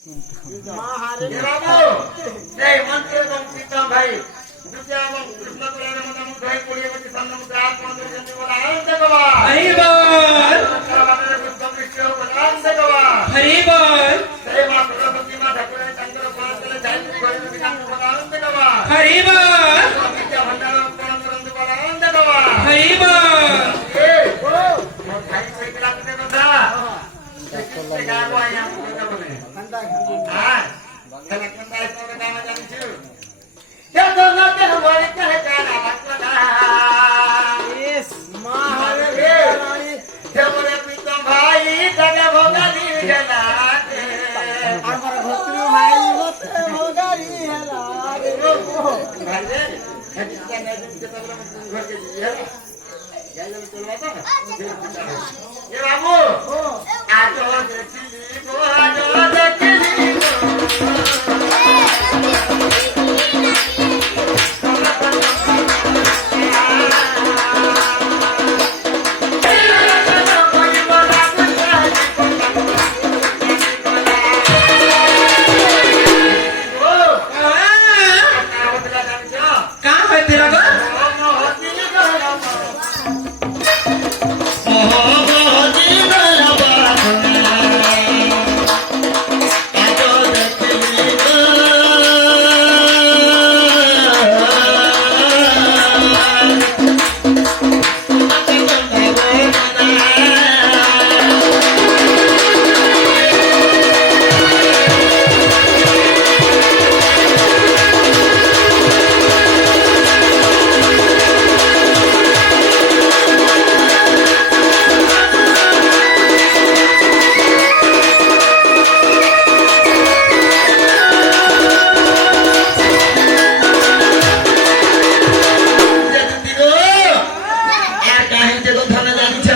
मंत्र এবং প্রীতম ভাই দ্বিতীয় এবং কৃষ্ণ কল্যাণের মধ্যে মুখ হয়ে পড়িয়েছি সন্ন্যমুখে আত্মমন্ত্র জন্য বলা আনন্দ গবা হরিবল আমাদের বুদ্ধ কৃষ্ণ বলা আনন্দ গবা হরিবল সেই মা সরস্বতী মা ঠাকুরের চন্দ্র কোণে যাইতে করে বিকাশ বলা আনন্দ গবা হরিবল বিদ্যা ভণ্ডার কোণ বলা আনন্দ গবা হরিবল এই ও ভাই কই লাগতে কথা দেখতে গাবো আয়া কথা বলে হ্যাঁ তাহলে কোন দায়িত্ব নাম জানিছো জগন্নাথ হরে কহে কানা লাগনা Yes, Maharani. দেবরে প্রীতম ভাই তাকে ভোগালি গেলাতে আমার ভক্তি ভাই মতে ভোগারি হেলা রে ভাই রে হেদিকে না দিতে পারলে ঘর কে দিয়ে গেলে চলবা তো এ বাবু আজো দেখিলি গো আজো দেখিলি कहाँ है तेरा घर ধন জানিছ